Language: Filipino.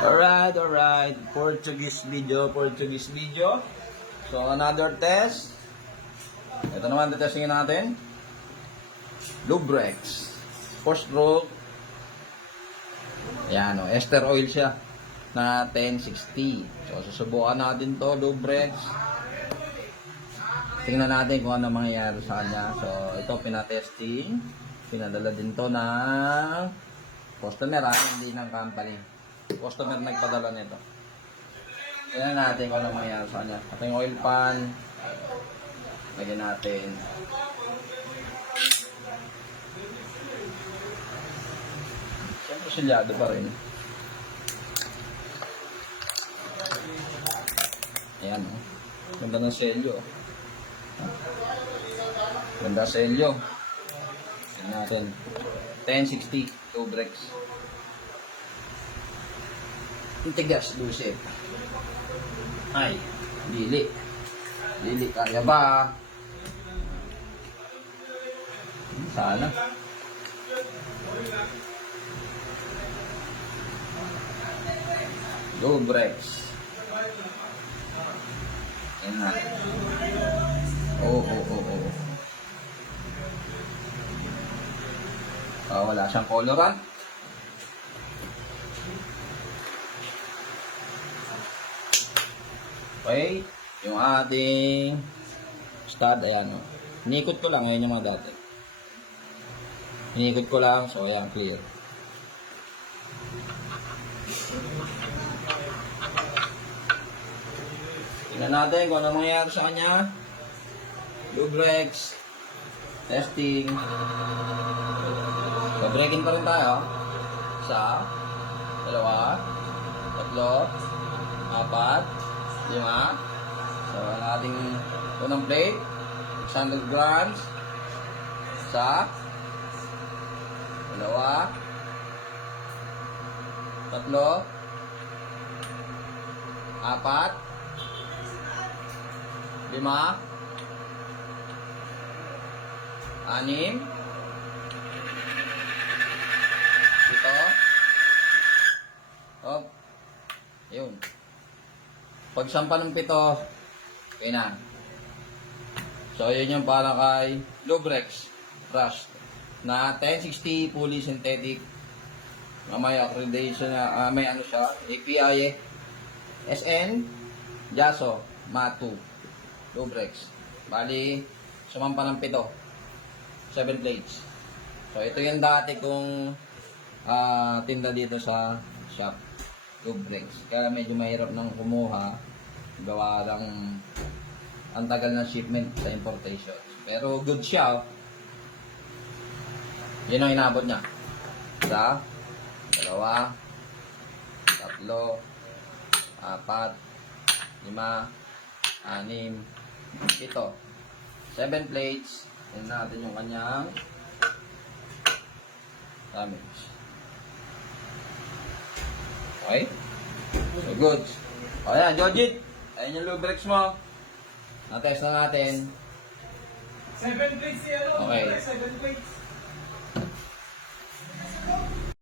Alright. Portuguese video. So, another test. Ito naman, testingin natin. Lubrex. 4-stroke. Ayan, ester oil siya na 1060. So, susubukan natin to, Lubrex. Tingnan natin kung ano mangyayari sa kanya. So, ito pinatesting. Pinadala din to ng customer, hindi ng company. Customer nagpadala nito. Tingnan natin kung ano mangyayari sa kanya. Ito yung oil pan. Lagyan natin. Siyempre silyado pa rin. Ayan, oh. Ganda ng selyo. Ganda selyo. Tingnan natin. 1060 Lubrex. Tigas, Lucet. Ay, Lili, kaya ba? Sana. Lubrex. Ayan na. Wala siyang coloran. Okay, yung ating stud, ayan o. Inikot ko lang, ayan yung mga dati. Inikot ko lang, so ayan, clear. Tingnan natin kung ano mangyayari sa kanya. Lubrex. Testing. So, breaking pa rin tayo. Isa, dalawa, tatlo, apat, 5. So, ang ating unang plate, 600 grams. Isa, dalawa, tatlo, apat, 5, 6, 7. Oh, yun. Pagsampa ng 7, okay na. So, yun yung para kay Lubrex brush na 1060 fully synthetic. May accreditation na, may ano siya, API SN Jaso Matu Lubrex. Bali, sumampa ng 7 plates. So, ito yung dati kong tinda dito sa shop, Lubrex. Kaya medyo mahirap nang kumuha. Gawa lang ang tagal ng shipment sa importation. Pero good siya. Yun ang inabot niya. Isa, dalawa, tatlo, apat, 5, 6, 7. 7 plates. Yan natin yung kanyang damage. Okay? So good. O yan, Jojit. Ayan yung Lubrex mo. Na-test na natin. 7 plates yan. Okay. 7 plates.